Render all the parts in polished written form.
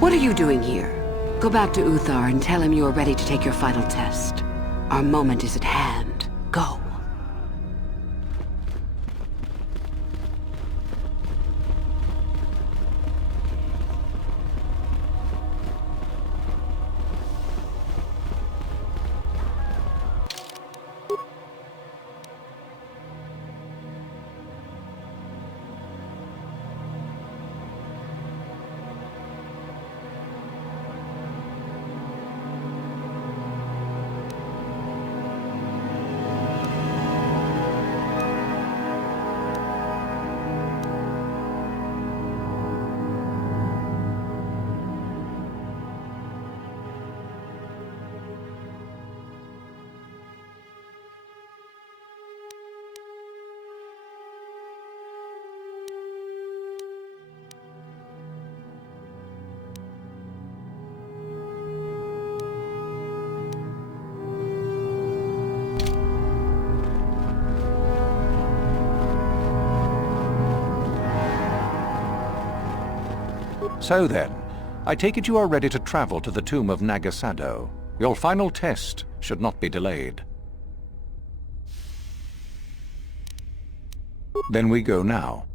What are you doing here? Go back to Uthar and tell him you are ready to take your final test. Our moment is at hand. Go. So then, I take it you are ready to travel to the tomb of Nagasado. Your final test should not be delayed. Then we go now.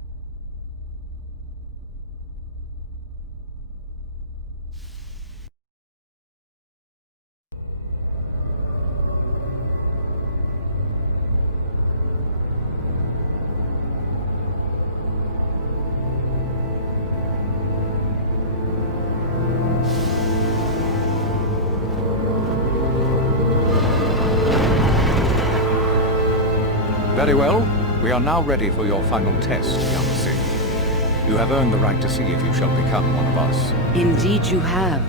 Very well. We are now ready for your final test, young Sith. You have earned the right to see if you shall become one of us. Indeed you have.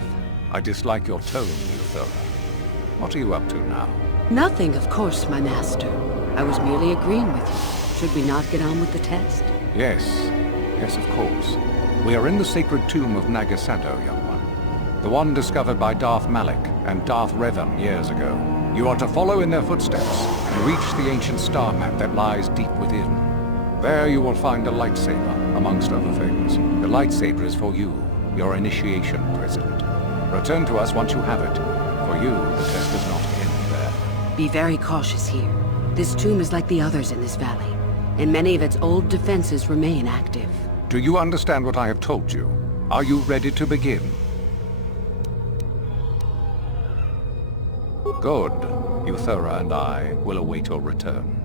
I dislike your tone, Uthora. What are you up to now? Nothing, of course, my master. I was merely agreeing with you. Should we not get on with the test? Yes. Yes, of course. We are in the sacred tomb of Nagasado, young one. The one discovered by Darth Malak and Darth Revan years ago. You are to follow in their footsteps and reach the ancient star map that lies deep within. There you will find a lightsaber, amongst other things. The lightsaber is for you, your initiation present. Return to us once you have it. For you, the test does not end there. Be very cautious here. This tomb is like the others in this valley, and many of its old defenses remain active. Do you understand what I have told you? Are you ready to begin? Good. Uthora and I will await your return.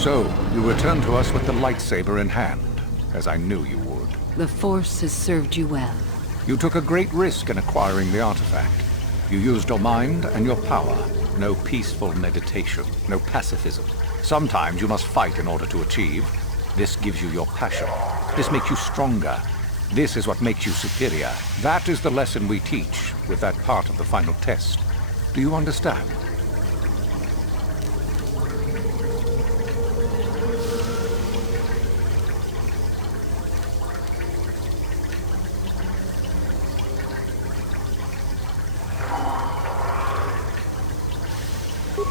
So, you return to us with the lightsaber in hand, as I knew you would. The Force has served you well. You took a great risk in acquiring the artifact. You used your mind and your power. No peaceful meditation, no pacifism. Sometimes you must fight in order to achieve. This gives you your passion. This makes you stronger. This is what makes you superior. That is the lesson we teach with that part of the final test. Do you understand?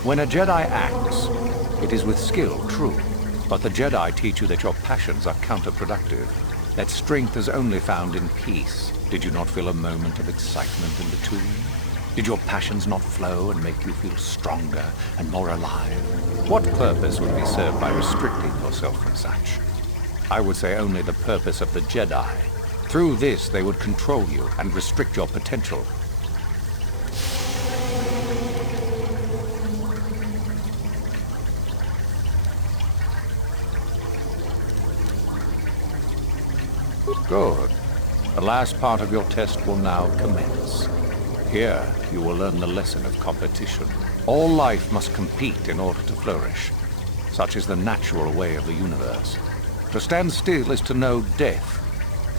When a Jedi acts, it is with skill, true. But the Jedi teach you that your passions are counterproductive. That strength is only found in peace. Did you not feel a moment of excitement in the tomb? Did your passions not flow and make you feel stronger and more alive? What purpose would be served by restricting yourself from such? I would say only the purpose of the Jedi. Through this, they would control you and restrict your potential. Good. The last part of your test will now commence. Here, you will learn the lesson of competition. All life must compete in order to flourish. Such is the natural way of the universe. To stand still is to know death.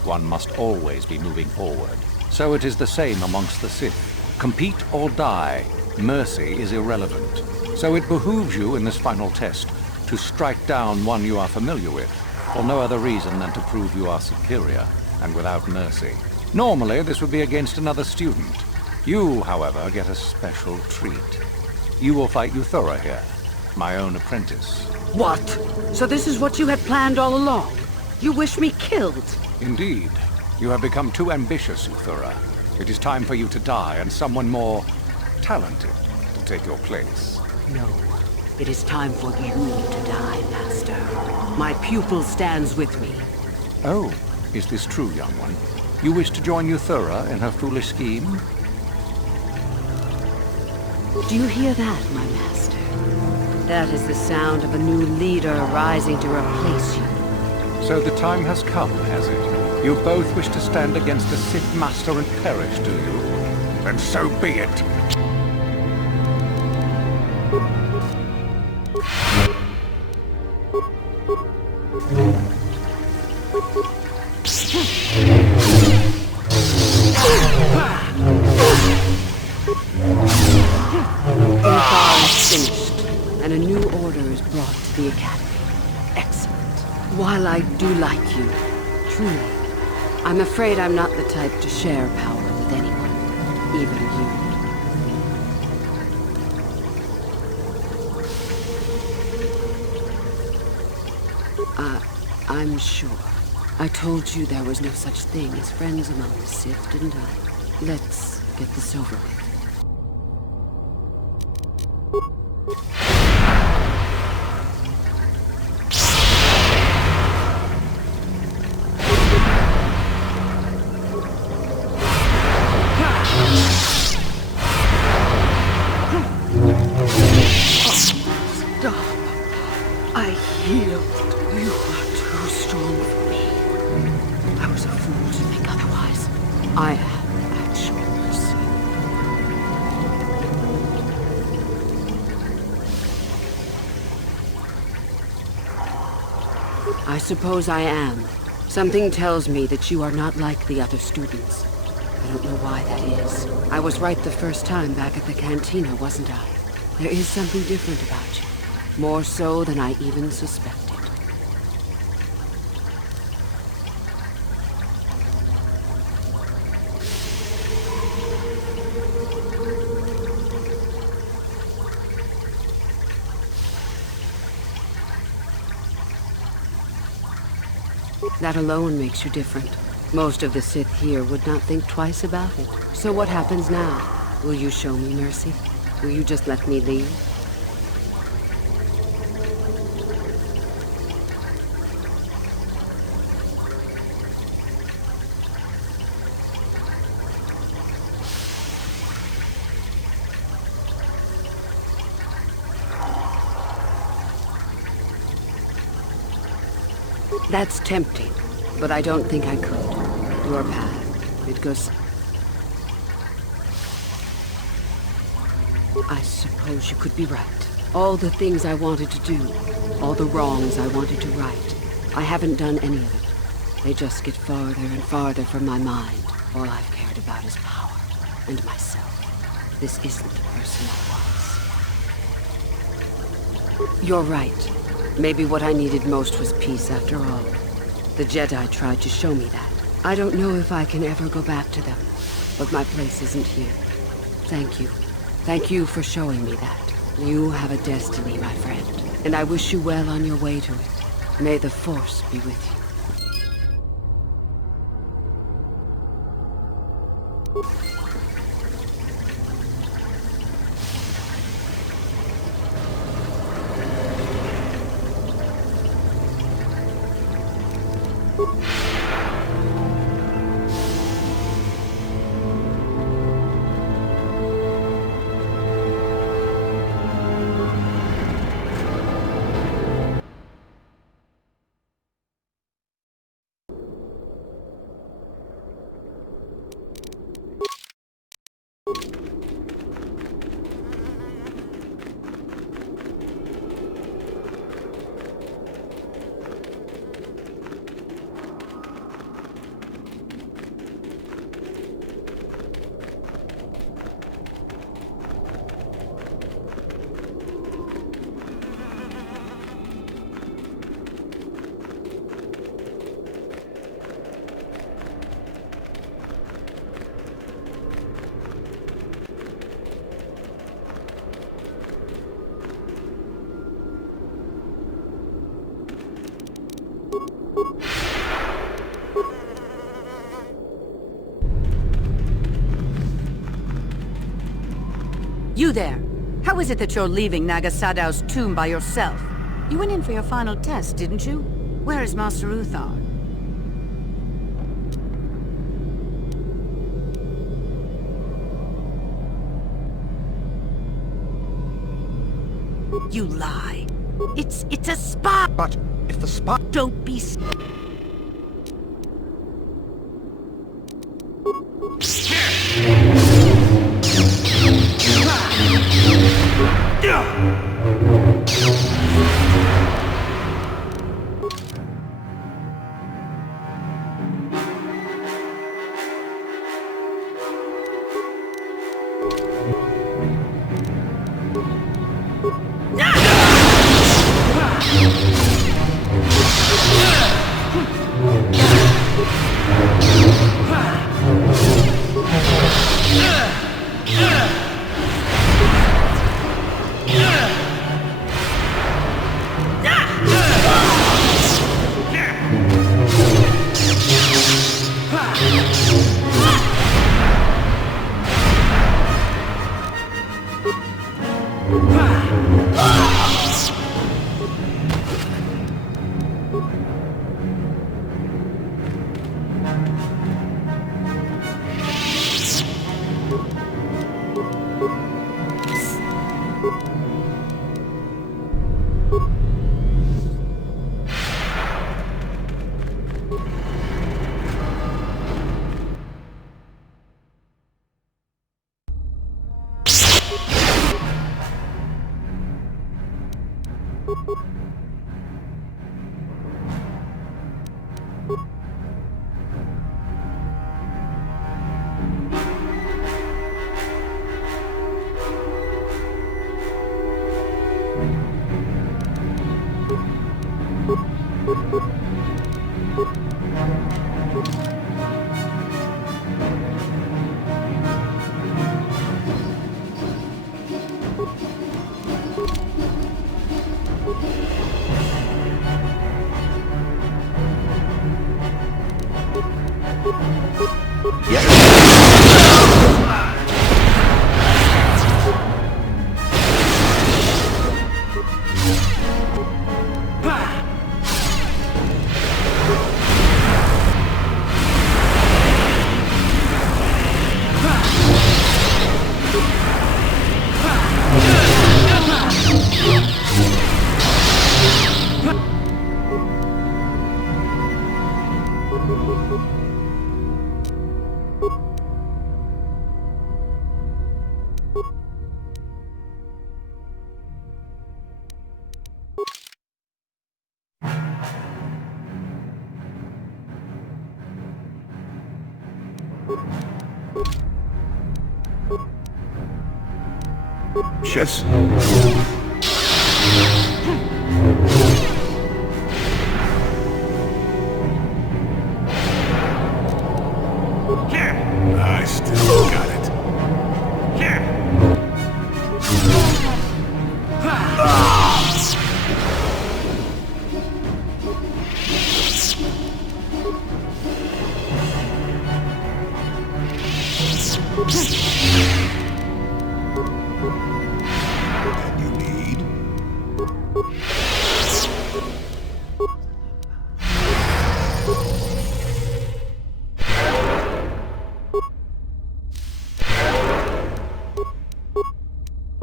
One must always be moving forward. So it is the same amongst the Sith. Compete or die. Mercy is irrelevant. So it behooves you in this final test to strike down one you are familiar with, for no other reason than to prove you are superior and without mercy. Normally, this would be against another student. You, however, get a special treat. You will fight Uthora here, my own apprentice. What? So this is what you had planned all along? You wish me killed? Indeed. You have become too ambitious, Uthora. It is time for you to die and someone more talented to take your place. No. It is time for you to die, Master. My pupil stands with me. Oh, is this true, young one? You wish to join Uthora in her foolish scheme? Do you hear that, my master? That is the sound of a new leader rising to replace you. So the time has come, has it? You both wish to stand against a Sith Master and perish, do you? Then so be it! Finished, and a new order is brought to the Academy. Excellent. While I do like you, truly, I'm afraid I'm not the type to share power with anyone, even you. I'm sure. I told you there was no such thing as friends among the Sith, didn't I? Let's get this over with. I have actual mercy. I suppose I am. Something tells me that you are not like the other students. I don't know why that is. I was right the first time back at the cantina, wasn't I? There is something different about you. More so than I even suspected. That alone makes you different. Most of the Sith here would not think twice about it. So what happens now? Will you show me mercy? Will you just let me leave? That's tempting, but I don't think I could. Your path, it goes... I suppose you could be right. All the things I wanted to do, all the wrongs I wanted to right, I haven't done any of it. They just get farther and farther from my mind. All I've cared about is power, and myself. This isn't the person I was. You're right. Maybe what I needed most was peace after all. The Jedi tried to show me that. I don't know if I can ever go back to them, but my place isn't here. Thank you. Thank you for showing me that. You have a destiny, my friend, and I wish you well on your way to it. May the Force be with you. You there! How is it that you're leaving Naga Sadow's tomb by yourself? You went in for your final test, didn't you? Where is Master Uthar? You lie. It's a spy! But if the spy... Don't be Yes. I still got it. And you need?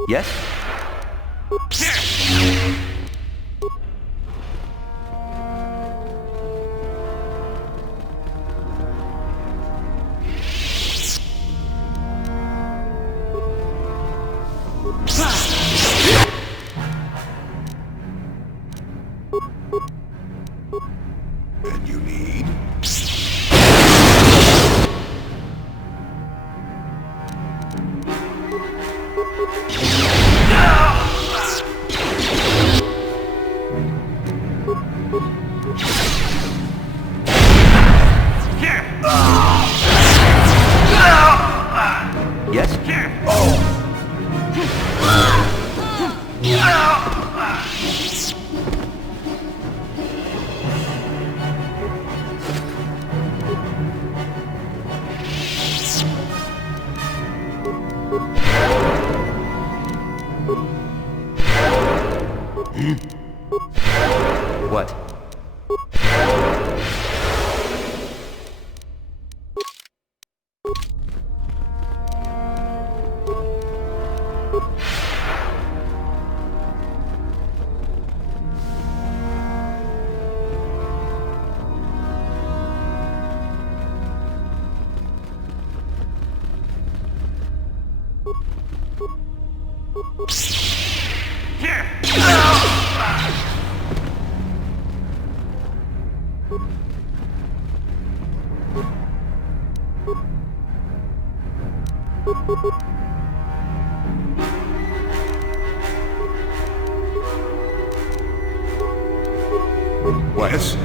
Yes? And you need? Yes? What? What? Yes.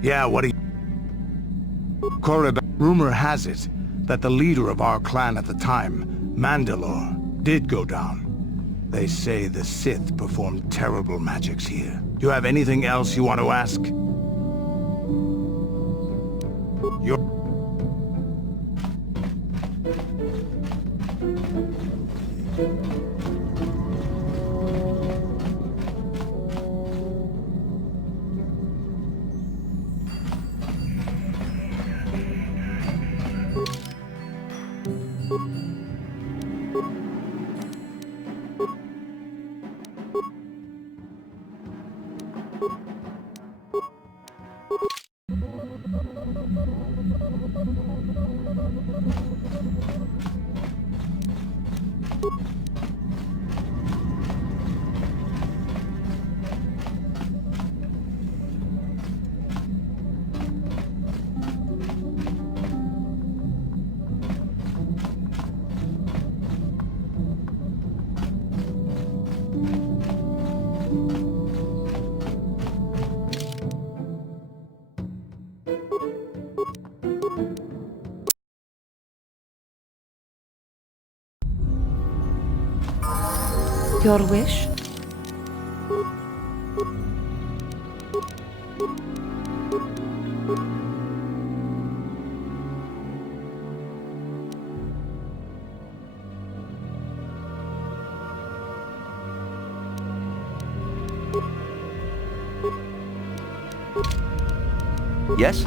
Yeah, what do you... Korriban, rumor has it that the leader of our clan at the time, Mandalore, did go down. They say the Sith performed terrible magics here. Do you have anything else you want to ask? You're... Your wish? Yes?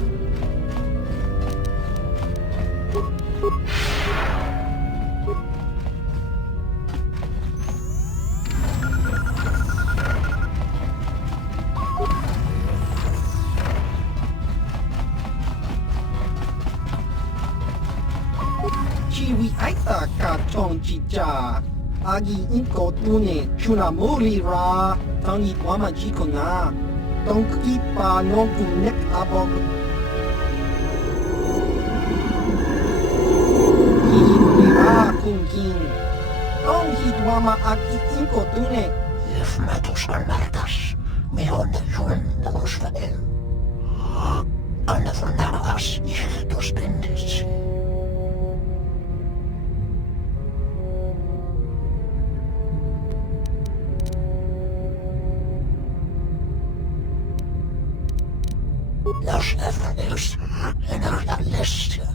Chiwi aita ka chong chicha. Agi inko tune chuna muri ra. Tangi wama jiko na. Tong kipa nongu nek abog. Hiri ra kungkin. Tong hit wama agi inko tune. If matos alertas, me on yun nagusvael. Another namagas ihtos bendis. Los Everneus en la Lestia.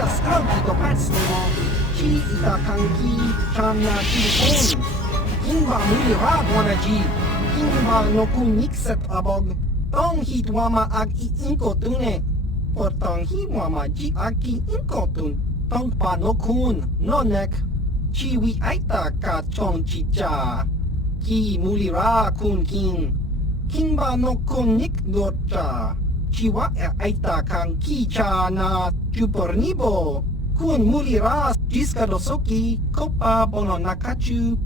Just come to the past mo. Chi ita kang ki cham na ki on. Kimba muli rab wana ji. Kimba no kun mixet abog. Tong hit wama ag I inko tune. Por tong hi wama ji ag ki inko tun. Tong pa no kun no nek. Chi wi aita ka chong chi cha. Ki muli ra kun king. Kimba no kun nik dot cha. Chiwa aita kang ki cha na chupornibo. Kun muli ras jiska dosoki kopa bono nakachu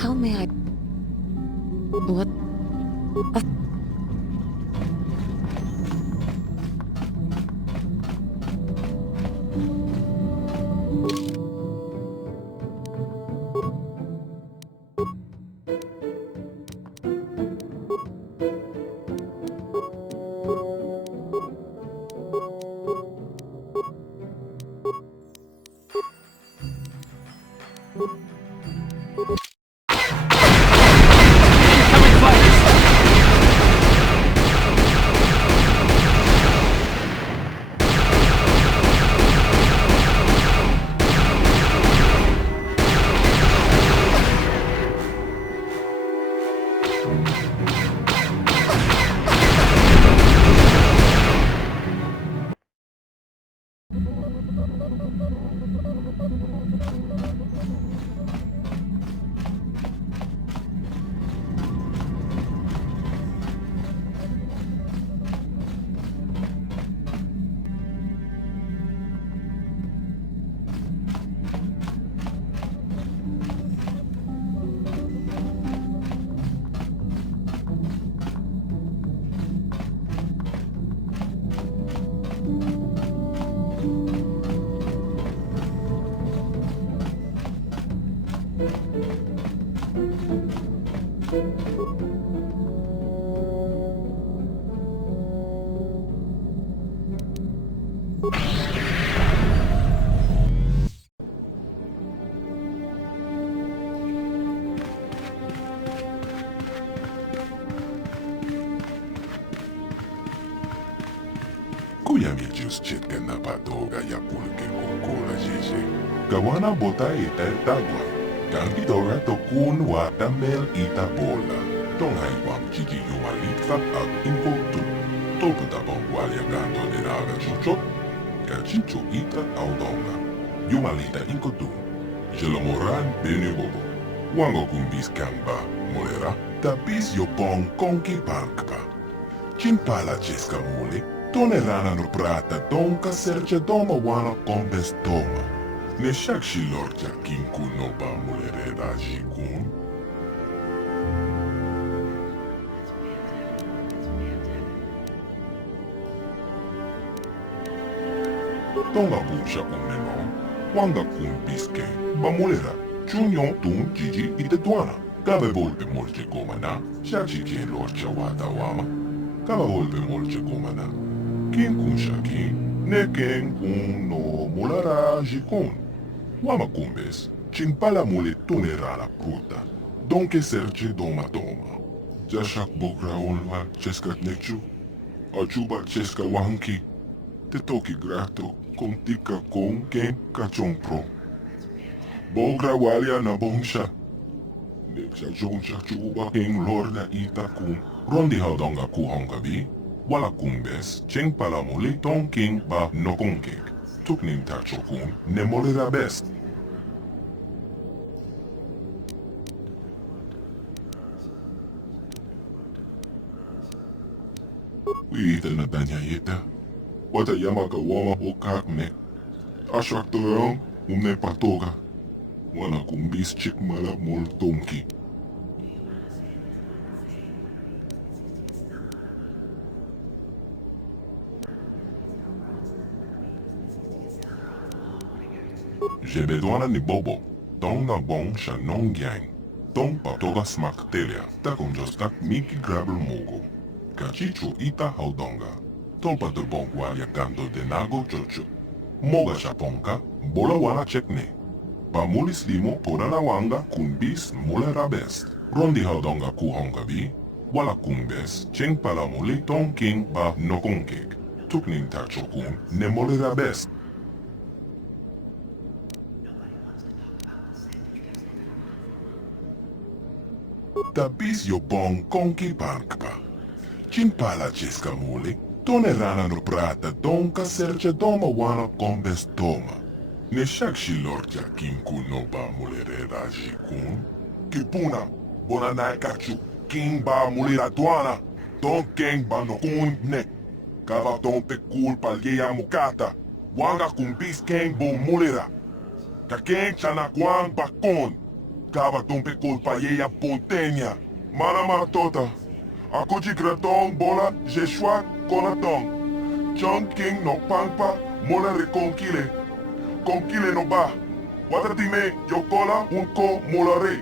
How may I... What? Kuya mi just chetken na patoga ya pulke kokola jeje. Gawana bota ita tagwa. Gangi dora to kun watamel ita bola. Tong hai wam chiki yumalit fat ak inkotu. Toku tabong walia gando de naga chuchot. Kachincho ita audonga. Yumalita inkotu. Jelomoran benu bobo. Wango kumbis kamba molera. Tapis yo pong konki pankpa. Chimpala cheska mole. Tonerana no prata donka serce doma wana kombes doma. Ne shak shilorja kinku no ba mulere da jikun. Tonga busha umeno, wanga kumpiske, ba mulera, chunyon tun jiji ite duana. Kabe volpe molche komana, shachi kien lorcha wata wama. Kaba volpe molche komana. Kin kun shaki, ne ken kun no mulara jikun. Wama kumbes, chimpala mule tunera la pruta, donke serce doma doma. Jashak bogra olva cheska nechu, achuba cheska wanki, te toki grato, con tika con ken kachon pro. Bogra walia na bongsha. Nexa jonsha chuba king lorda ita kung. Rondi haudonga ku hongabi. Wala kung bes, cheng palamuli tong king ba nokongkek. Tukning tacho kung nemolera best. Wita na tanya yeta. Wata yamaka wama okak nek. Ashwak toyong umne patoga. Wana kumbis chik mala mol tomki. Jebedwana ni bobo. Tong na bong sha nong yang. Tong patoga smak telia. Takon jos tak miki grabel mogo. Kachicho ita haudonga. Tong pato bong walia gando denago chocho. Moga shaponka, bola wana chekne. Pamulis limo porana wanga kumbis mula rabest. Rondi haudonga ku hongabi, wala kumbes, cheng palamuli tong king ba nokongkek. Tukning tacho kun ne mole rabest. Tabis yo bong konki bankpa. Chin pala cheska muli, tone rana no prata donka serce doma wana kombes doma. Ne shak shilorja kinku no ba mulere raji kun. Kipuna, bona nai kachu, king ba mulira tuana. Don king ba no kun ne. Kava don pe culpa lieya mukata. Wanga kumbis king bo mulira. Ka king chana kwang bakon. Kava don pe culpa lieya ponteña. Mana tota. Ako ji gratong bola jeshua konatong. John king no pangpa mola reconkile. Konkile no ba. Watatime yokola unko molare.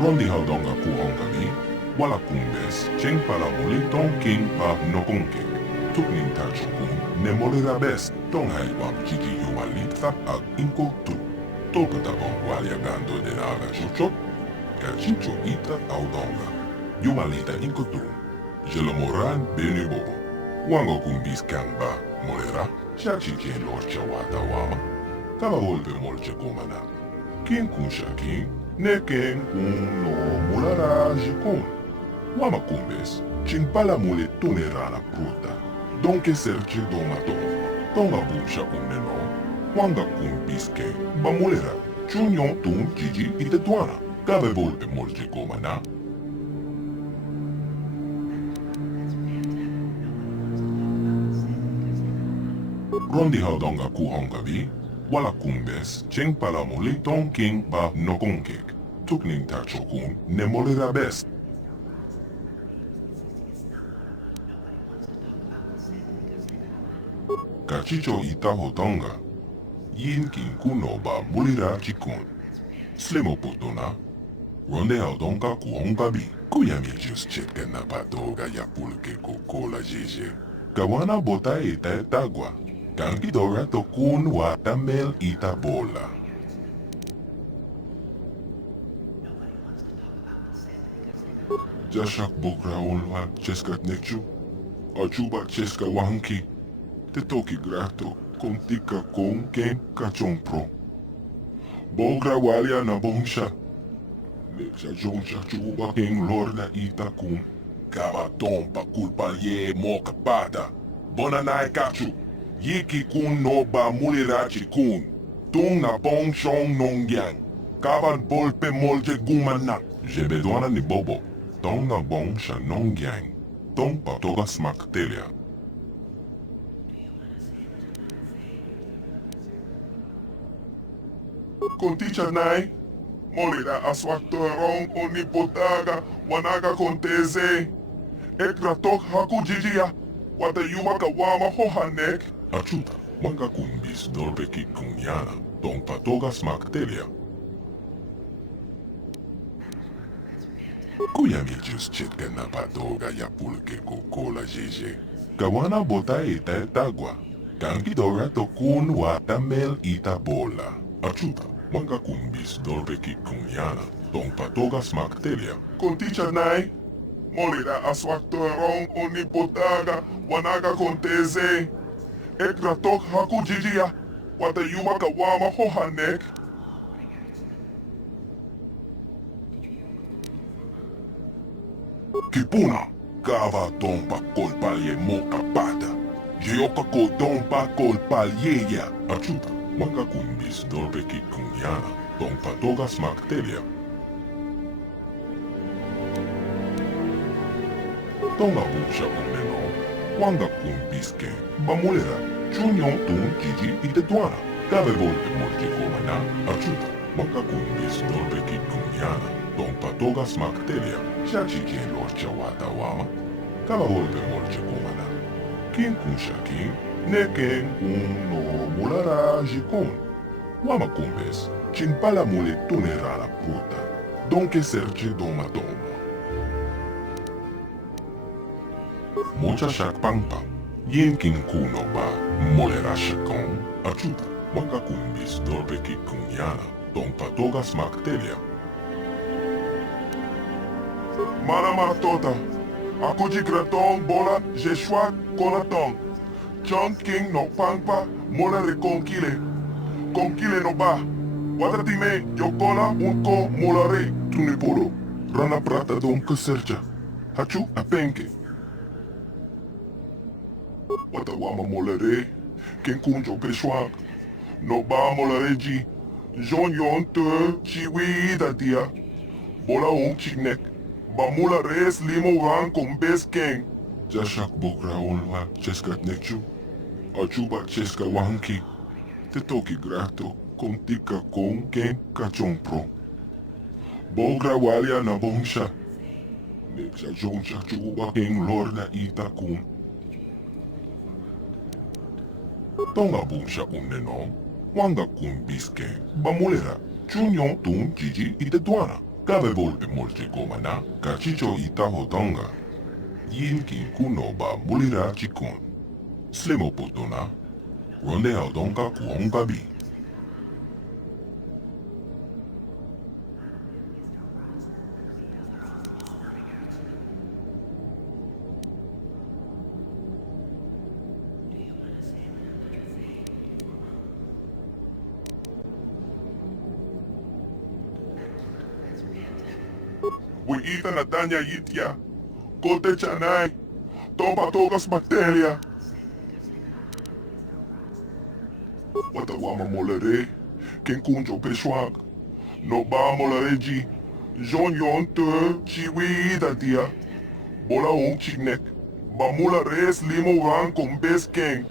Rondi haudonga ku hongabi. Wala kumbes. Cheng pala muli tong king ba nokonkek. Tukning tacho kun ne molera best. Tong hai wam chiki yumalita ag inko tu. Tolka tabong walia gando de naga chochot. Kachicho ita haudonga. Yumalita inko tu. Jelo moran bene bobo. Wango kumbis kamba molera. Chachi ken lorcha wata wama. Kama volpe molche komana. Ken kun shakin. Ne ken kun no mulara jikon. Wama kumbes. Chimpala mule tunerana pruta. Donke serche domato. Tonga busha uneno. Wanga kumbis ken. Ba mulera. Chunyon tun jiji ite tuana. Kama volpe molche komana. Rondi haudonga ku hongabi, wala kumbes, cheng palamuli tong king ba nokongkek. Tukning tacho kun ne molera best. Kachicho ita hotonga, yin kin kuno ba mulira chikun. Slimo putona, ronde haudonga ku hongabi, kuyami just chetka na patoga ya pulke kokola jeje. Kawana bota ita etagua. Kankidora to kun watamel ita bola. Jashak bokra olwa cheska nekchu. Achuba cheska wanki. Te toki grato kontika kon ken kachon pro. Bokra walia na bongsha. Neksa jonsha chuba ken lorda ita kun. Kaba tompa kulpa ye moka pata. Bonanai kachu. Yiki kun no ba mulirachi kun. Tung na bong shong nong yang. Kaban bolpe molje gumanak. Jebedwana ni bobo. Tong na bong sha nong yang. Tong patoga smak telia. Konticha nai. Molira aswak torong onipotaga. Wanaga konteze. Ekra tok haku jijia. Wata yumaka wama hohanek. Achuta, wanga kumbis dolpe ki kunyana, tong patoga smak telia. Kuyami just chetka na patoga ya pulke kokola jeje. Kawana bota ita etagua. Kankidora to kun watamel ita bola. Achuta, wanga kumbis dolpe ki kunyana, tong patoga smak telia. Konticha nai. Molira aswaktorong unipotaga wanaga konteze. Ekratok hakujijia. Wata yumaka wama hohanek. Kipuna. Kava tompa kolpalye moka pata. Jeoka ko tompa kolpalye ya. Achuta. Wanga kumbis dolpe kikunyana. Tompa togas maktelia. Tonga busha uneno. Wanga kumbiske. Bamulera. Chunyon tun jiji itetuana. Kave volpe morje komana. Achuta. Wanga kumbis dolpe kikunyana. Tompa togas maktelia. Shachi ken lorcha wata wama. Kava volpe morje komana. Kin kunshakin. Neken no mulara jikon. Wama kumbes. Chinpala mule tunera la puta. Donke serche doma doma. Mucha shak pangpa. Yin kin kuno ba. Molera shakon. Achuta. Wanga kumbis dolpe ki kunyana. Tompa togas maktelia. Mana tota. Akuji graton bola. Jeshua konaton. Chon king no pangpa. Mola reconkile. Konkile no ba. Watatime yokola unko molare. Tunipolo. Rana prata donka sercha. Hachu apenke. Watawama molare. Ken kunjo keshwak. No ba molare ji. Jon yon te chiwi datia. Bola on chignek. Ba molares limo wan kon bes ken. Jashak bokra olwa cheskat nekchu. Achuba cheska wanki. Te toki grato. Kontika kon ken kachompro. Bogra walia na bongsha. Nexa jonsha chuba ken lorda ita kun. Tonga bongsha uneno. Wanga kun biske. Bamulera. Chunyon tun jiji itetuana. Kabe volpe molche komana. Kachicho ita hotonga. Yin kin kuno ba mulira chikon. Slemo potona. Ronde audonka kuonga bi. Buita na danya yitya. Kote chanay. Tompa togas bakteria. Watawama molare. Ken kunjo keshwak. No ba molare ji. Jon yon te chiwi datia. Bola on chignek. Ba molares limo wan kon bes ken.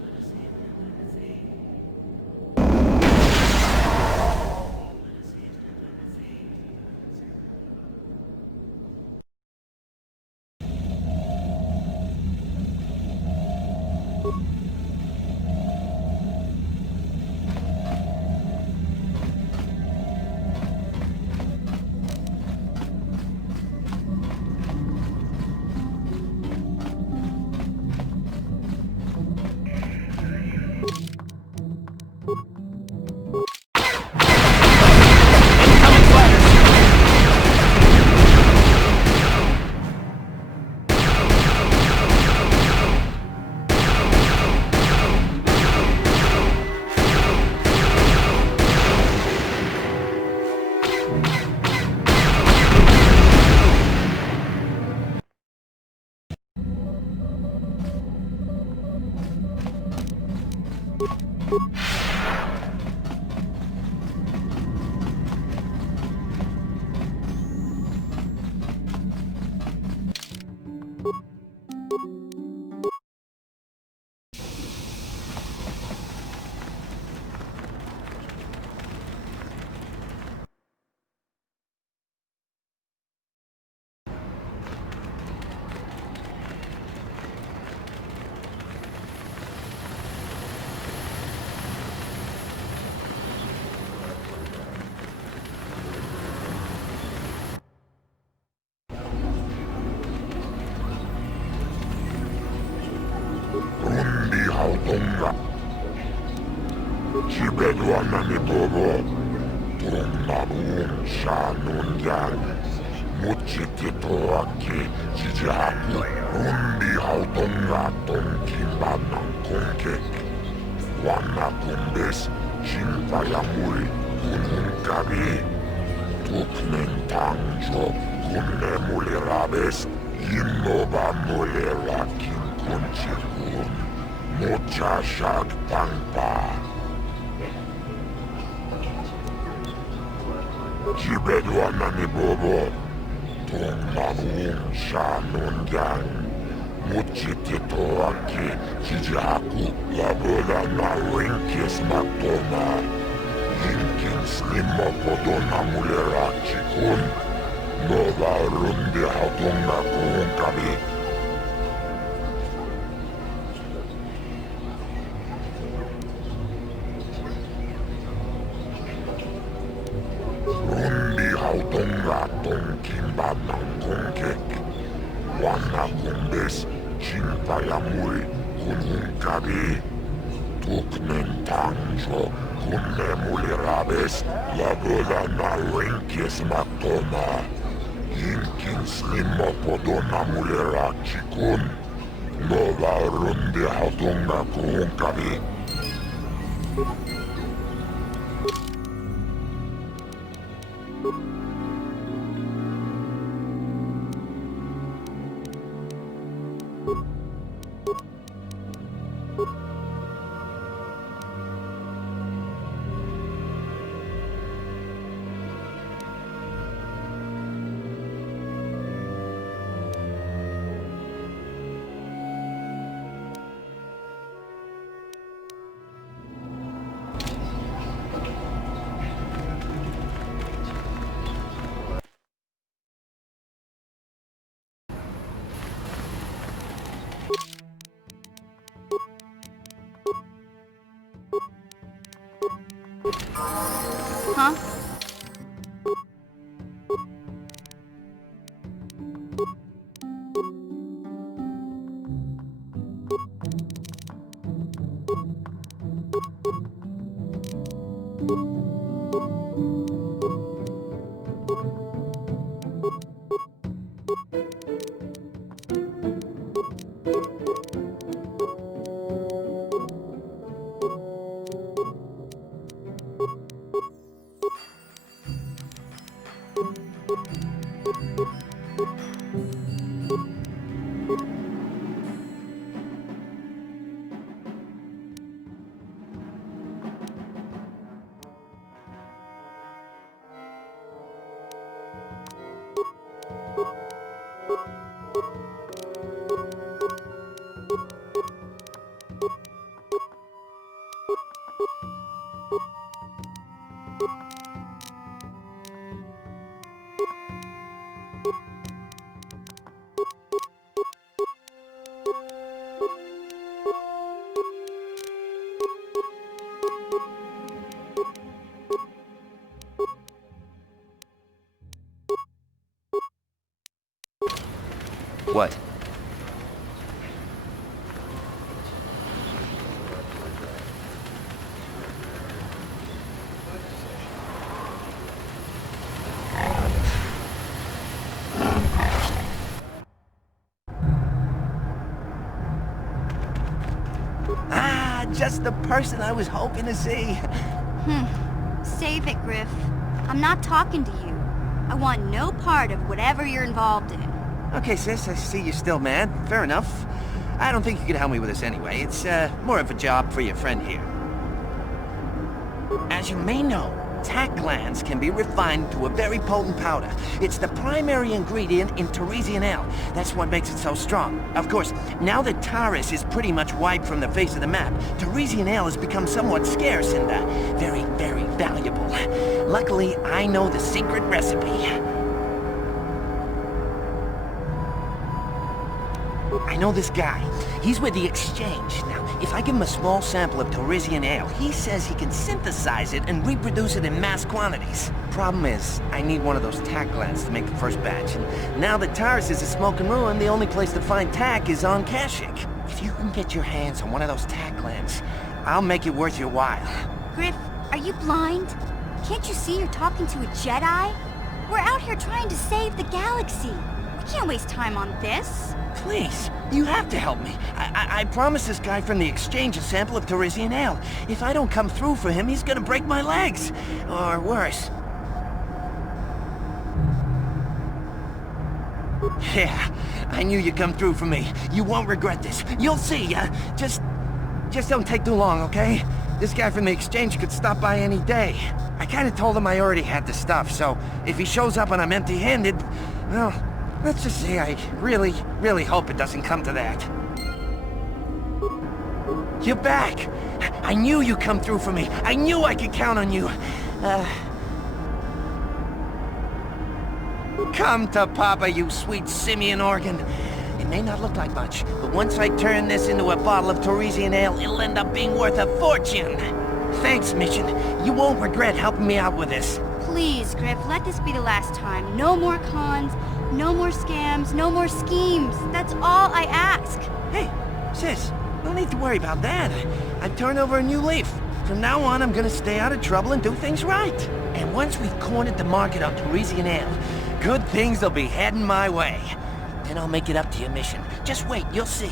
Tunga. Sibedwana ni bobo. Tunga un shanunyan. Muchititoaki jijaku rundi hautongaton kimbanang kongkek. Wana kumbes chimpayamuri kunun gabi. Tuknen tangjo kunne mulirabes innoba mulirakin kunchikun. Muchashak pangpa. Jibedwana ni bobo. Tong mamung shanun yang. Muchititoaki jijaku labola na rinkis matona. Yinkin slimma podona mulerachikun. Nova rundi hatunga kuunkabi. Rundi hautonga tonkinbanang kongkek. Wana kumbes chimpayamuri kununkabi. Tuknen tangjo kunne mulirabes labola na rinkis matona. Yinkin slimma podona mulerachikun. Nova rundi hatunga kuunkabi. Huh? What? Just the person I was hoping to see. Save it, Griff. I'm not talking to you. I want no part of whatever you're involved in. Okay, sis, I see you're still mad. Fair enough. I don't think you can help me with this anyway. It's, more of a job for your friend here. As you may know, tack glands can be refined to a very potent powder. It's the primary ingredient in Teresian ale. That's what makes it so strong. Of course, now that Taris is pretty much wiped from the face of the map, Teresian ale has become somewhat scarce and, very, very valuable. Luckily, I know the secret recipe. I know this guy. He's with the Exchange. Now, if I give him a small sample of Teresian ale, he says he can synthesize it and reproduce it in mass quantities. Problem is, I need one of those tack glands to make the first batch, and now that Taris is a smoking ruin, the only place to find tack is on Kashyyyk. If you can get your hands on one of those tack glands, I'll make it worth your while. Griff, are you blind? Can't you see you're talking to a Jedi? We're out here trying to save the galaxy. We can't waste time on this. Please, you have to help me. I promised this guy from the exchange a sample of Torresian ale. If I don't come through for him, he's gonna break my legs. Or worse. Yeah, I knew you'd come through for me. You won't regret this. You'll see. Just don't take too long, okay? This guy from the exchange could stop by any day. I kinda told him I already had the stuff, so if he shows up and I'm empty-handed, well, let's just say I really, really hope it doesn't come to that. You're back! I knew you'd come through for me. I knew I could count on you. Come to Papa, you sweet simian organ. It may not look like much, but once I turn this into a bottle of Torresian ale, it'll end up being worth a fortune. Thanks, Mission. You won't regret helping me out with this. Please, Griff, let this be the last time. No more cons, no more scams, no more schemes. That's all I ask. Hey, sis, no need to worry about that. I've turned over a new leaf. From now on, I'm gonna stay out of trouble and do things right. And once we've cornered the market on Torresian ale, good things will be heading my way. Then I'll make it up to your Mission. Just wait, you'll see.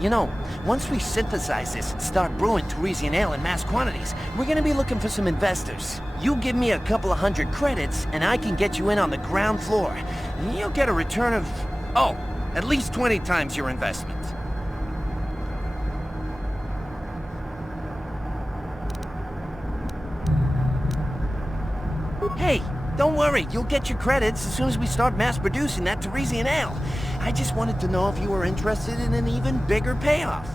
You know, once we synthesize this and start brewing Torresian ale in mass quantities, we're gonna be looking for some investors. You give me a couple of 100 credits, and I can get you in on the ground floor. You'll get a return of, oh, at least 20 times your investment. Hey, don't worry, you'll get your credits as soon as we start mass producing that Torresian ale. I just wanted to know if you were interested in an even bigger payoff.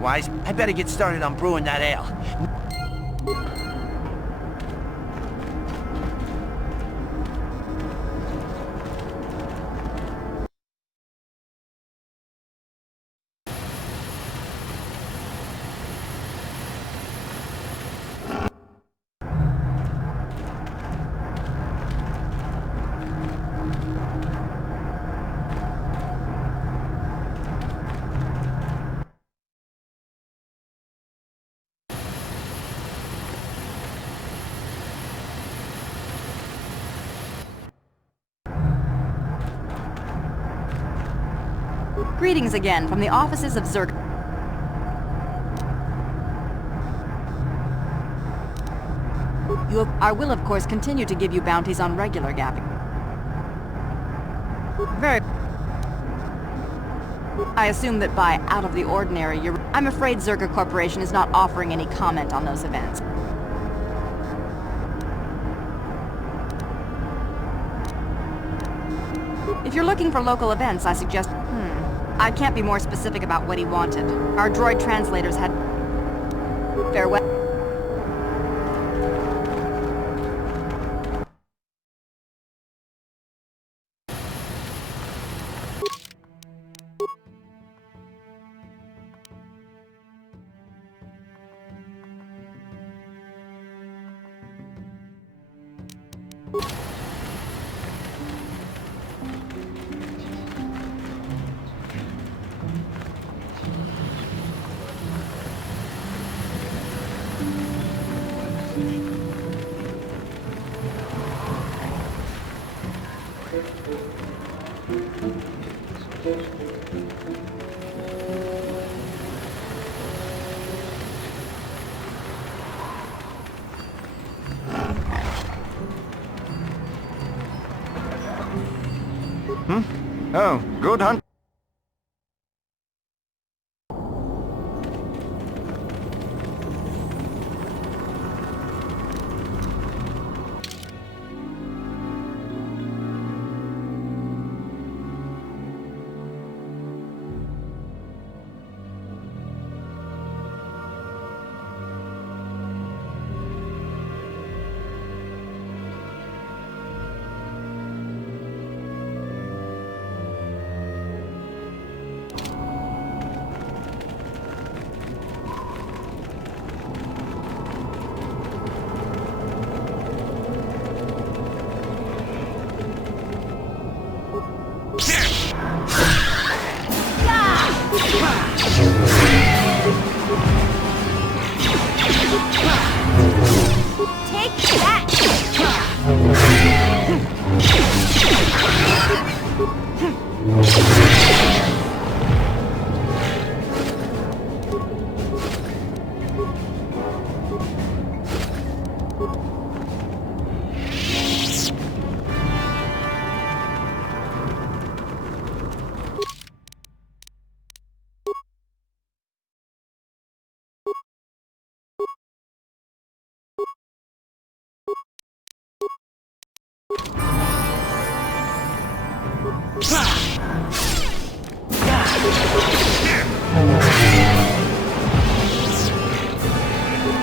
Wise, I better get started on brewing that ale. Greetings again from the offices of Zerg. I will, of course, continue to give you bounties on regular gapping. Very... I assume that by out of the ordinary, I'm afraid Zerga Corporation is not offering any comment on those events. If you're looking for local events, I suggest... I can't be more specific about what he wanted. Our droid translators had... Farewell. Oh, good hunt.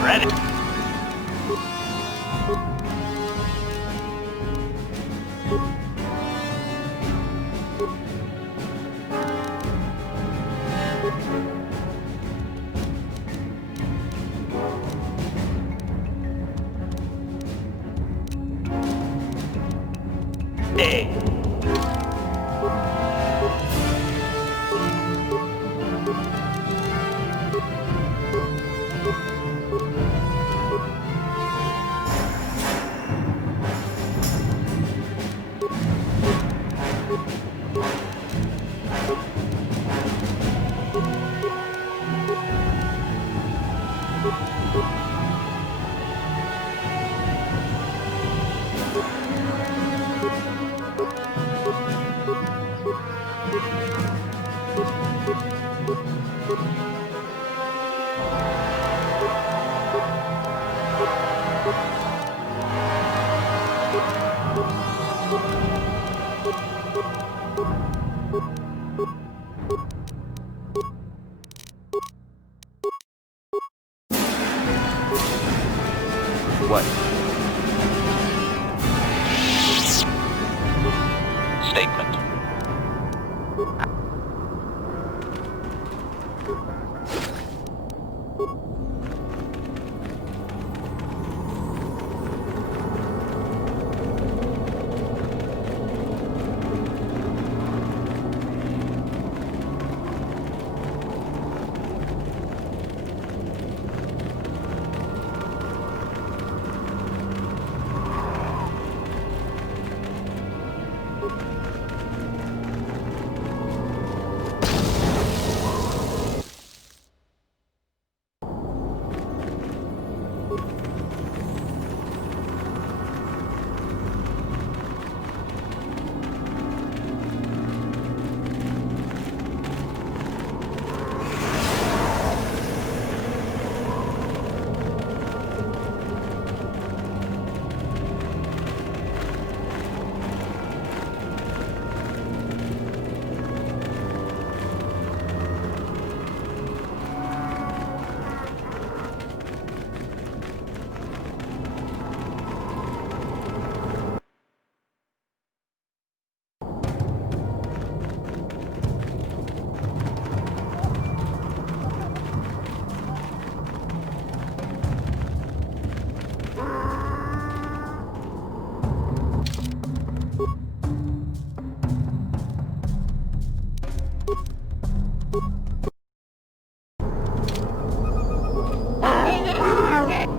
Ready. Hey. What? Statement.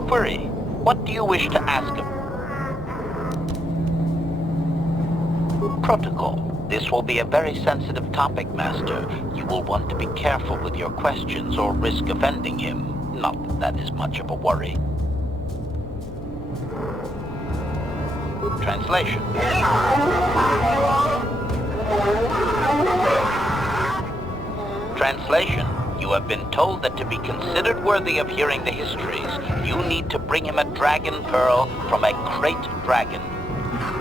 Query. What do you wish to ask him? Protocol. This will be a very sensitive topic, Master. You will want to be careful with your questions or risk offending him. Not that that is much of a worry. Translation. Translation. You have been told that to be considered worthy of hearing the histories, you need to bring him a dragon pearl from a great dragon.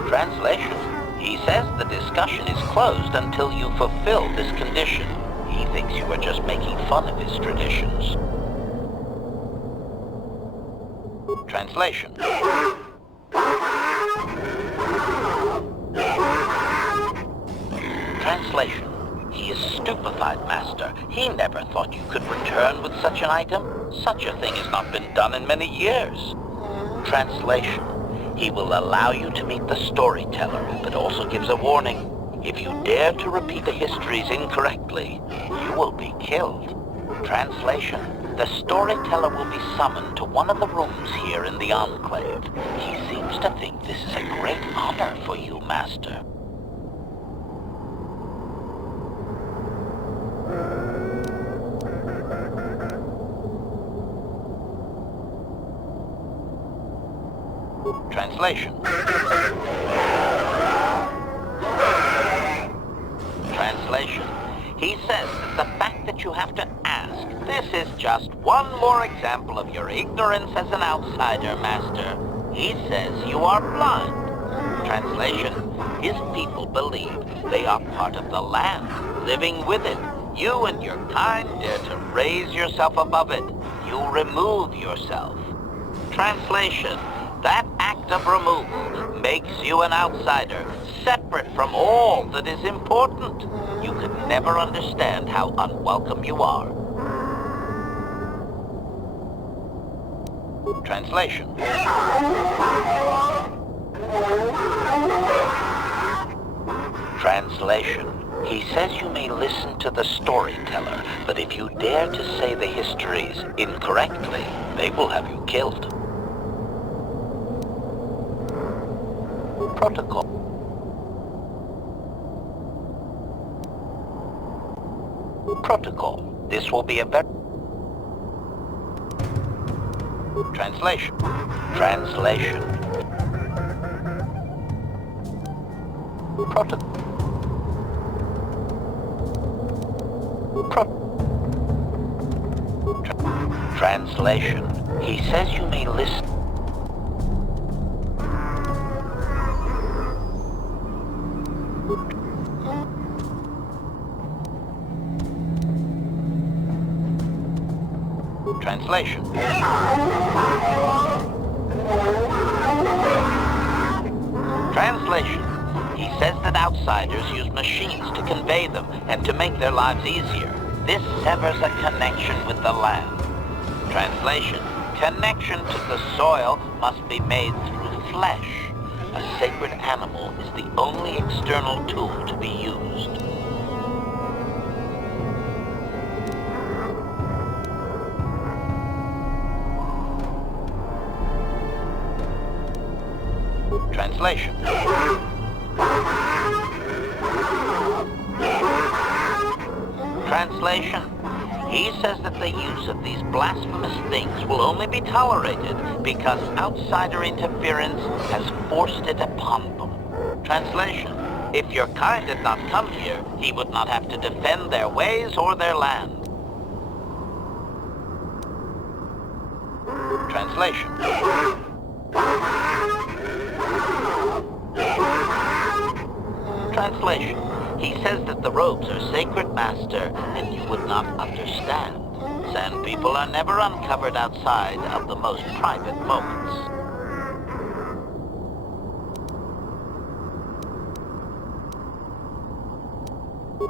Translation. He says the discussion is closed until you fulfill this condition. He thinks you are just making fun of his traditions. Translation. Translation. He is stupefied, Master. He never thought you could return with such an item. Such a thing has not been done in many years. Translation. He will allow you to meet the storyteller, but also gives a warning. If you dare to repeat the histories incorrectly, you will be killed. Translation. The storyteller will be summoned to one of the rooms here in the Enclave. He seems to think this is a great honor for you, Master. Translation. Translation. He says that the fact that you have to ask, this is just one more example of your ignorance as an outsider, Master. He says you are blind. Translation. His people believe they are part of the land, living with it. You and your kind dare to raise yourself above it. You remove yourself. Translation. That act of removal makes you an outsider, separate from all that is important. You could never understand how unwelcome you are. Translation. Translation. He says you may listen to the storyteller, but if you dare to say the histories incorrectly, they will have you killed. Protocol. Protocol. This will be a very... Translation. Translation. Protocol. Translation. He says you may listen. Translation. Translation. He says that outsiders use machines to convey them and to make their lives easier. This severs a connection with the land. Translation. Connection to the soil must be made through flesh. A sacred animal is the only external tool to be used. Translation. Translation. He says that the use of these blasphemous things will only be tolerated because outsider interference has forced it upon them. Translation. If your kind had not come here, he would not have to defend their ways or their land. Translation. Translation. He says that the robes are sacred, Master, and you would not understand. Sand people are never uncovered outside of the most private moments.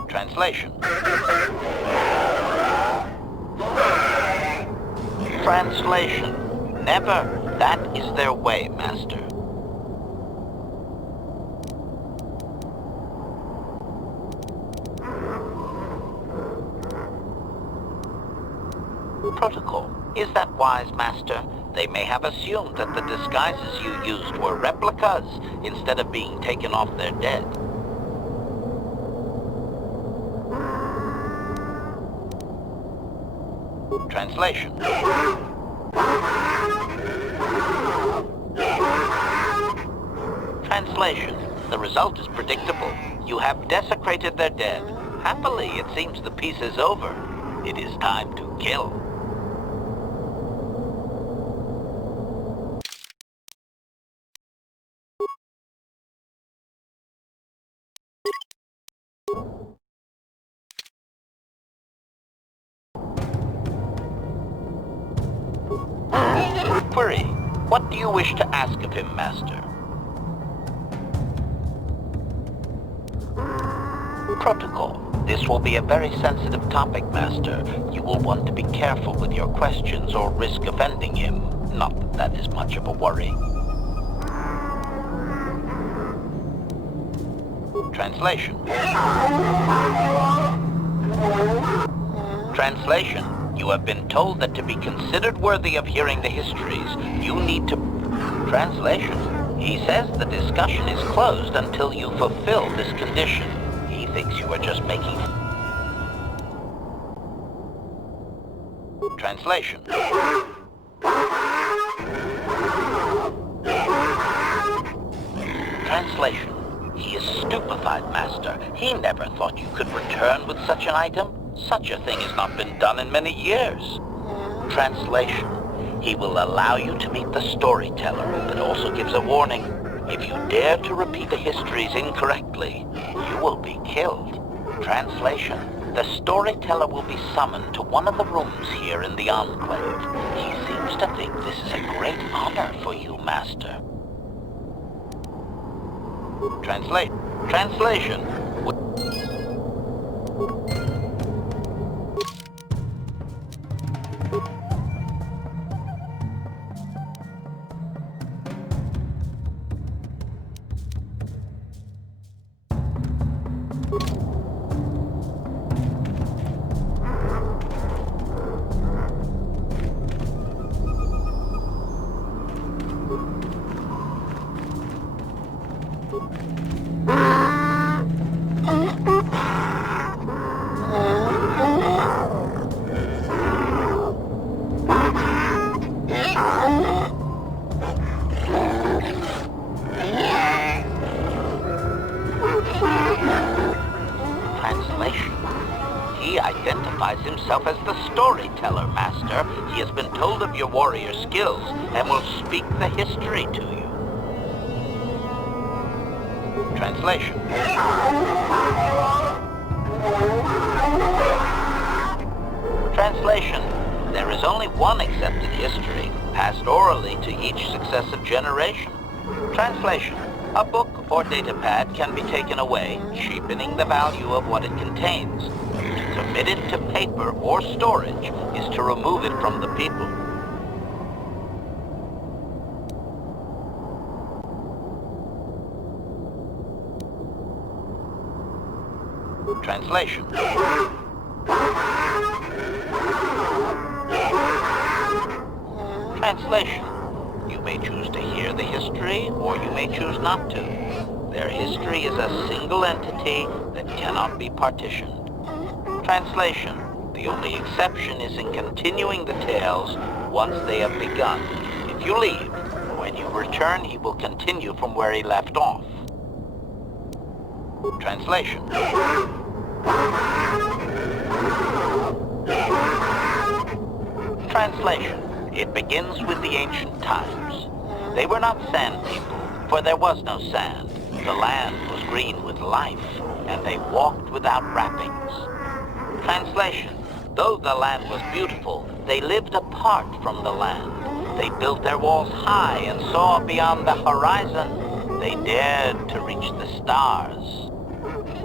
Translation. Translation. Never. That is their way, Master. Protocol. Is that wise, Master? They may have assumed that the disguises you used were replicas instead of being taken off their dead. Translation. Translation. The result is predictable. You have desecrated their dead. Happily, it seems the piece is over. It is time to kill. Query. What do you wish to ask of him, Master? Protocol. This will be a very sensitive topic, Master. You will want to be careful with your questions or risk offending him. Not that that is much of a worry. Translation. Translation. You have been told that to be considered worthy of hearing the histories, you need to... Translation. He says the discussion is closed until you fulfill this condition. He thinks you are just making... Translation. Translation. He is stupefied, Master. He never thought you could return with such an item. Such a thing has not been done in many years. Translation. He will allow you to meet the storyteller, but also gives a warning. If you dare to repeat the histories incorrectly, you will be killed. Translation. The storyteller will be summoned to one of the rooms here in the Enclave. He seems to think this is a great honor for you, Master. Translation. He identifies himself as the storyteller, Master. He has been told of your warrior skills and will speak the history to you. Translation. Translation. There is only one accepted history, passed orally to each successive generation. Translation. A book or datapad can be taken away, cheapening the value of what it contains. To commit it to paper or storage is to remove it from the people. Translation. Translation. You may choose to hear the history, or you may choose not to. Their history is a single entity that cannot be partitioned. Translation. The only exception is in continuing the tales once they have begun. If you leave, when you return, he will continue from where he left off. Translation. Translation. It begins with the ancient times. They were not sand people, for there was no sand. The land was green with life, and they walked without wrappings. Translation. Though the land was beautiful, they lived apart from the land. They built their walls high and saw beyond the horizon. They dared to reach the stars.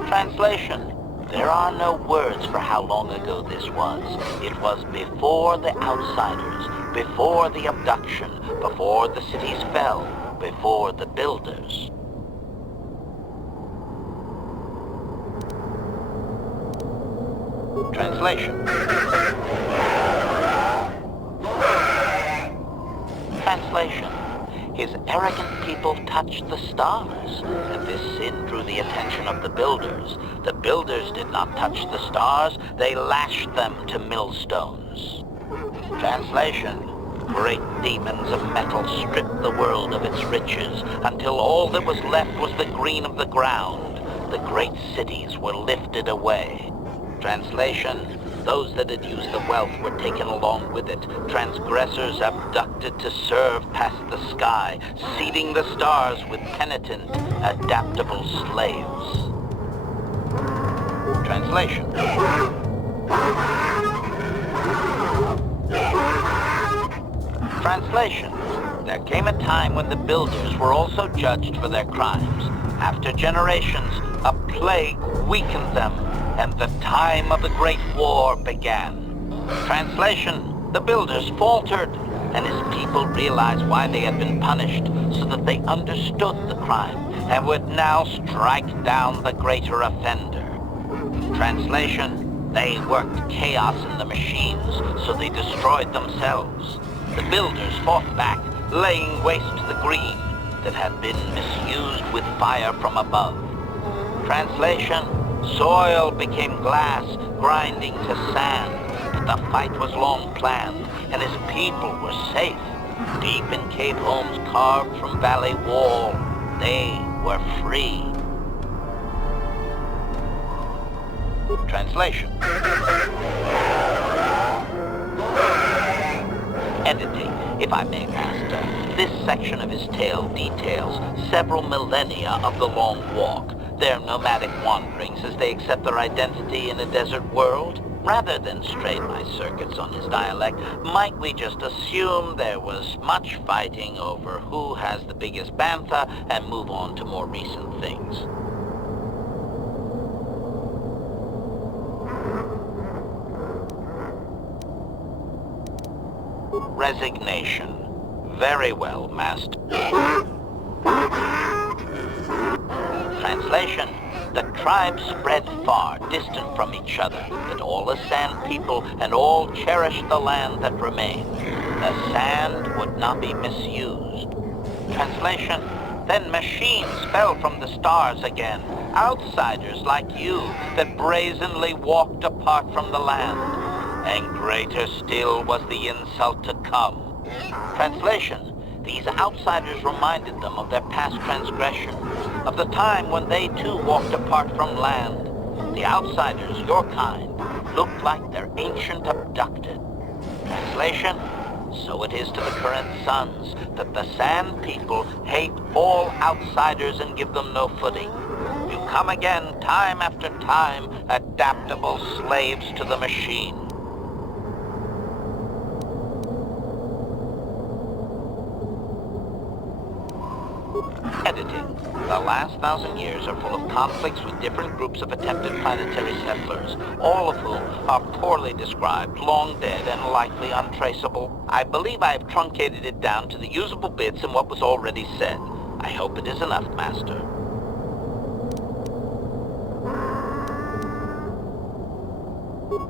Translation. There are no words for how long ago this was. It was before the outsiders, before the abduction, before the cities fell, before the builders. Translation. Translation. His arrogant people touched the stars, and this sin drew the attention of the builders. The builders did not touch the stars, they lashed them to millstones. Translation. Great demons of metal stripped the world of its riches, until all that was left was the green of the ground. The great cities were lifted away. Translation. Those that had used the wealth were taken along with it. Transgressors abducted to serve past the sky, seeding the stars with penitent, adaptable slaves. Translation. Translation. There came a time when the builders were also judged for their crimes. After generations, a plague weakened them, and the time of the Great War began. Translation. The builders faltered, and his people realized why they had been punished, so that they understood the crime, and would now strike down the greater offender. Translation. They worked chaos in the machines, so they destroyed themselves. The builders fought back, laying waste to the green that had been misused with fire from above. Translation. Soil became glass, grinding to sand, but the fight was long planned, and his people were safe. Deep in cave homes carved from valley wall, they were free. Translation. Editing, if I may, Master. This section of his tale details several millennia of the Long Walk, their nomadic wanderings as they accept their identity in a desert world. Rather than strain my circuits on his dialect, might we just assume there was much fighting over who has the biggest bantha and move on to more recent things? Resignation. Very well, Master. Translation. The tribes spread far, distant from each other, but all as sand people and all cherished the land that remained. The sand would not be misused. Translation. Then machines fell from the stars again, outsiders like you that brazenly walked apart from the land. And greater still was the insult to come. Translation. These outsiders reminded them of their past transgression, of the time when they too walked apart from land. The outsiders, your kind, looked like their ancient abducted. Translation. So it is to the current sons that the Sand People hate all outsiders and give them no footing. You come again, time after time, adaptable slaves to the machine. Editing. The last 1,000 years are full of conflicts with different groups of attempted planetary settlers, all of whom are poorly described, long dead, and likely untraceable. I believe I have truncated it down to the usable bits in what was already said. I hope it is enough, Master.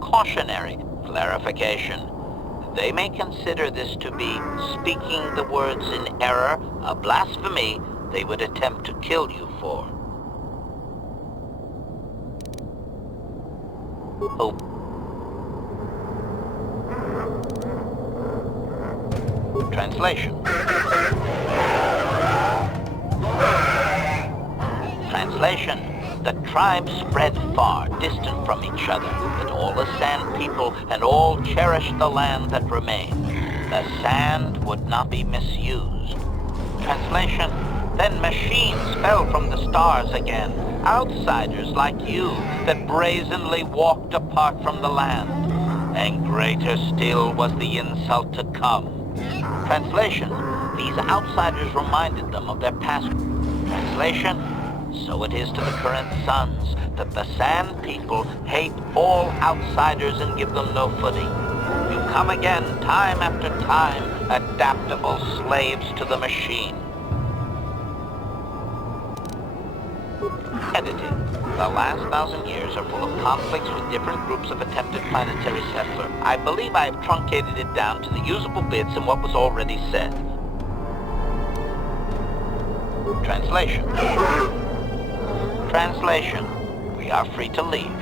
Cautionary clarification. They may consider this to be speaking the words in error, a blasphemy they would attempt to kill you for. Oh. Translation. Translation. The tribes spread far, distant from each other, but all as sand people and all cherished the land that remained. The sand would not be misused. Translation. Then machines fell from the stars again, outsiders like you that brazenly walked apart from the land. And greater still was the insult to come. Translation. These outsiders reminded them of their past. Translation. So it is to the current sons that the Sand People hate all outsiders and give them no footing. You come again, time after time, adaptable slaves to the machine. Editing. The last 1,000 years are full of conflicts with different groups of attempted planetary settler. I believe I have truncated it down to the usable bits in what was already said. Translation. Translation. We are free to leave.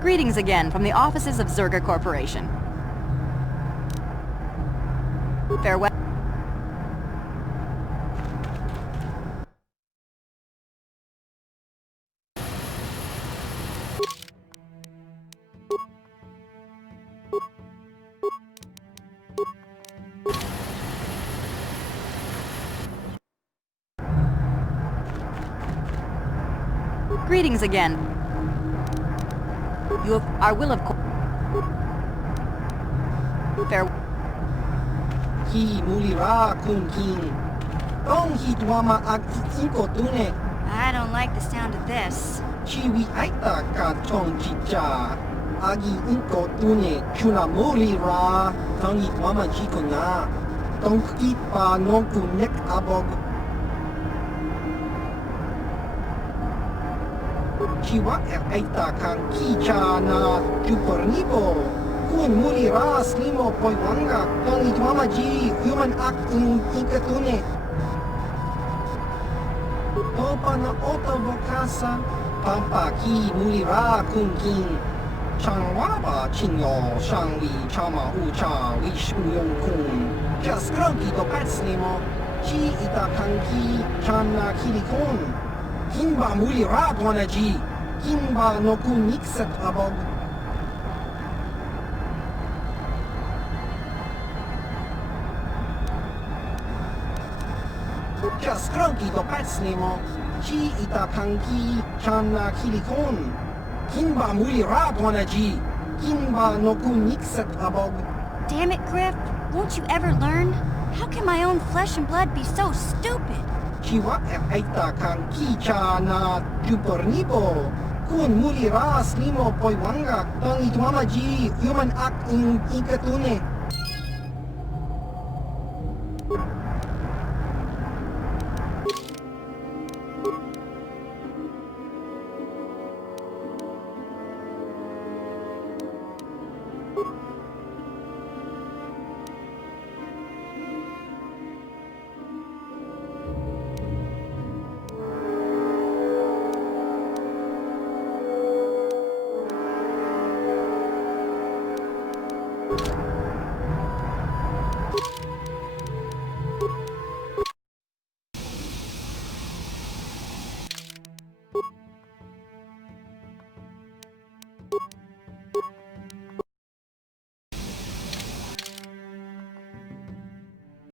Greetings again from the offices of Zerga Corporation. Farewell. Greetings again. I will of course... Farewell. Ki mulira kun king. Tong hitwama ag inkotune. I don't like the sound of this. Chiwi aita ka chong chicha. Agi inkotune chuna mulira. Tong hitwama jikona. Tong kipa nonku nek abog. Chiwa aita kang kicha na jupornibo. Kun mulira slimo poiwanga. Tong hitwama ji human act inkatune. Topa na oto vokasa, pampa ki mulira kun king. Changwaba chinyo, shangwi chama ucha, wish uyong kun. Just grunky to patslimo, chi ita kanki, chana kilikon. Kinba mulira ji, kinba no kun mixet abog. Just grunky to patslimo, chi ita kanki, chana kilikon. Kinba mulira ji, kinba no kun mixet abog. Damn it, Griff. Won't you ever learn? How can my own flesh and blood be so stupid? Chiwa aita kanki chana jupornibo. Kun mulira slimo poiwanga, tong itwama ji human act in inkatune.